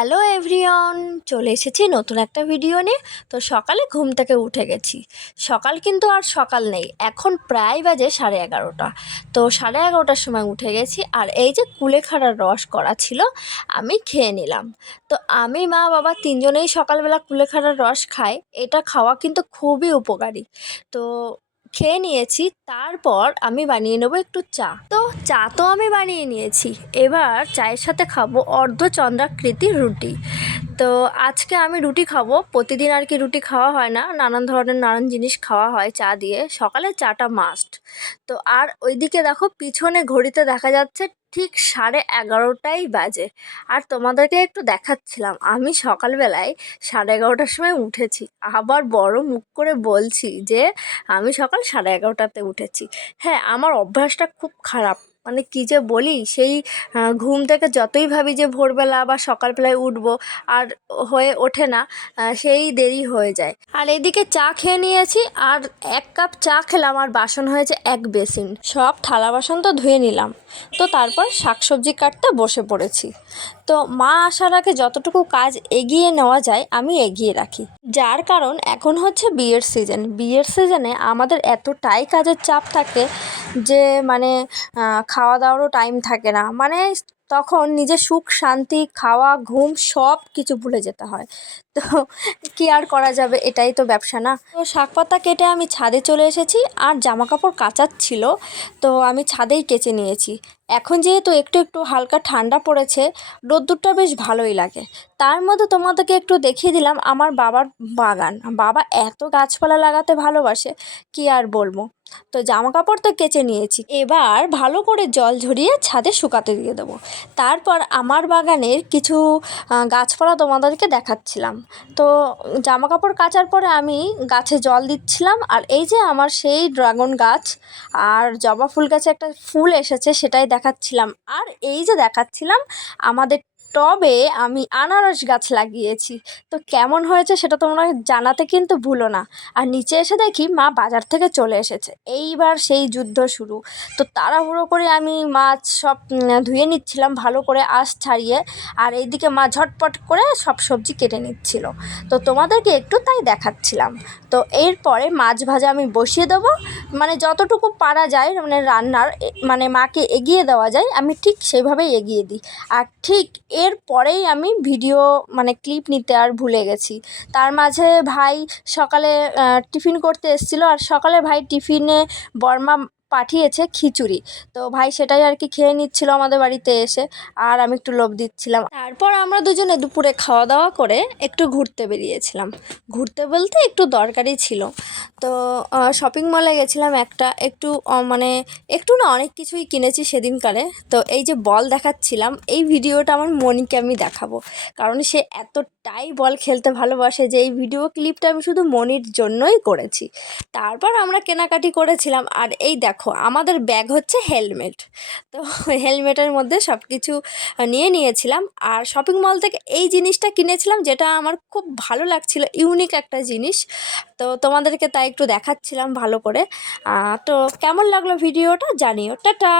Hello everyone, চলে এসেছি নতুন একটা ভিডিও নিয়ে। তো সকালে ঘুম থেকে উঠে গেছি। সকাল কিন্তু আর সকাল নেই, এখন প্রায় বাজে 11:30। তো 11:30টার সময় উঠে গেছি, আর এই যে কুলেখাড়ার রস করা ছিল আমি খেয়ে নিলাম। তো আমি মা বাবা তিনজনেই সকালবেলা কুলেখাড়ার রস খাই। এটা খাওয়া কিন্তু খুবই উপকারী। তো খেয়ে নিয়েছি, তারপর আমি বানিয়ে নেবো একটু চা। তো চা তো আমি বানিয়ে নিয়েছি, এবার চায়ের সাথে খাবো অর্ধচন্দ্রাকৃতির রুটি। তো আজকে আমি রুটি খাবো। প্রতিদিন আর কি রুটি খাওয়া হয় না, নানান ধরনের নানান জিনিস খাওয়া হয় চা দিয়ে। সকালে চাটা মাস্ট। তো আর ওইদিকে দেখো, পিছনে ঘড়িতে দেখা যাচ্ছে ঠিক 11:30টাই বাজে। আর তোমাদেরকে একটু দেখাচ্ছিলাম আমি সকালবেলায় 11:30টার সময় উঠেছি, আবার বড় মুখ করে বলছি যে আমি সকাল 11:30টাতে উঠেছি। হ্যাঁ, আমার অভ্যাসটা খুব খারাপ, মানে কী যে বলি, সেই ঘুম থেকে যতই ভাবি যে ভোরবেলা বা সকালবেলায় উঠবো, আর হয়ে ওঠে না। সেই দেরি হয়ে যায়। আর এদিকে চা খেয়ে নিয়েছি, আর 1 কাপ চা খেলাম, আর বাসন হয়েছে 1 বেসিন। সব থালা বাসন তো ধুয়ে নিলাম। তো তারপর শাকসবজি কাটতে বসে পড়েছি। তো মা আসার আগে যতটুকু কাজ এগিয়ে নেওয়া যায় আমি এগিয়ে রাখি, যার কারণ এখন হচ্ছে বিয়ের সিজন। বিয়ের সিজনে আমাদের এতটাই কাজের চাপ থাকে যে মানে খাওয়া দাওয়ারও টাইম থাকে না। মানে তখন নিজের সুখ শান্তি, খাওয়া ঘুম সব কিছু ভুলে যেতে হয়। তো কি আর করা যাবে, এটাই তো ব্যবসা, না? তো শাক পাতা কেটে আমি ছাদে চলে এসেছি, আর জামা কাপড় কাচার ছিল, তো আমি ছাদেই কেচে নিয়েছি। এখন যেহেতু একটু একটু হালকা ঠান্ডা পড়েছে, রোদ্দুরটা বেশ ভালোই লাগে। তার মধ্যে তোমাদেরকে একটু দেখিয়ে দিলাম আমার বাবার বাগান। বাবা এত গাছপালা লাগাতে ভালোবাসে, কি আর বলবো। তো জামা কাপড় তো কেচে নিয়েছি, এবার ভালো করে জল ঝরিয়ে ছাদে শুকাতে দিয়ে দেবো। তারপর আমার বাগানের কিছু গাছপালা তোমাদেরকে দেখাচ্ছিলাম। তো জামা কাপড় কাচার পরে আমি গাছে জল দিচ্ছিলাম, আর এই যে আমার সেই ড্রাগন গাছ আর জবা ফুল গাছে একটা ফুল এসেছে, সেটাই দেখাচ্ছিলাম। আর এই যে দেখাচ্ছিলাম আমাদের টবে আমি আনারস গাছ লাগিয়েছি। তো কেমন হয়েছে সেটা তোমরা জানাতে কিন্তু ভুলো না। আর নিচে এসে দেখি মা বাজার থেকে চলে এসেছে, এইবার সেই যুদ্ধ শুরু। তো তাড়াহুড়ো করে আমি মাছ সব ধুয়ে নিচ্ছিলাম ভালো করে আঁশ ছাড়িয়ে, আর এইদিকে মা ঝটপট করে সব সবজি কেটে নিচ্ছিল। তো তোমাদেরকে একটু তাই দেখাচ্ছিলাম। তো এরপরে মাছ ভাজা আমি বসিয়ে দেবো। মানে যতটুকু পারা যায়, মানে রান্নার মানে মাকে এগিয়ে দেওয়া যায়, আমি ঠিক সেইভাবেই এগিয়ে দিই। আর ঠিক এরপরেই আমি ভিডিও মানে ক্লিপ নিতে আর ভুলে গেছি। তার মাঝে ভাই সকালে টিফিন করতে এসেছিলো, আর সকালে ভাই টিফিনে বর্মা পাঠিয়েছে খিচুড়ি। তো ভাই সেটাই আর কি খেয়ে নিচ্ছিলো আমাদের বাড়িতে এসে, আর আমি একটু লোভ দিচ্ছিলাম। তারপর আমরা দুজনে দুপুরে খাওয়া দাওয়া করে একটু ঘুরতে বেরিয়েছিলাম। ঘুরতে বলতে একটু দরকারই ছিল। তো শপিং মলে গেছিলাম একটু মানে একটু না, অনেক কিছুই কিনেছি সেদিনকারে। তো এই যে বল দেখাচ্ছিলাম, এই ভিডিওটা আমার মনিকে আমি দেখাবো, কারণ সে এতটাই বল খেলতে ভালোবাসে যে এই ভিডিও ক্লিপটা আমি শুধু মনির জন্যই করেছি। তারপর আমরা কেনাকাটি করেছিলাম, আর এই দেখো আমাদের ব্যাগ হচ্ছে হেলমেট। তো হেলমেটের মধ্যে সব কিছু নিয়ে নিয়েছিলাম। আর শপিং মল থেকে এই জিনিসটা কিনেছিলাম, যেটা আমার খুব ভালো লাগছিল, ইউনিক একটা জিনিস। তো তোমাদেরকে তাই একটু দেখাচ্ছিলাম ভালো করে। তো কেমন লাগলো ভিডিওটা জানিও। টাটা।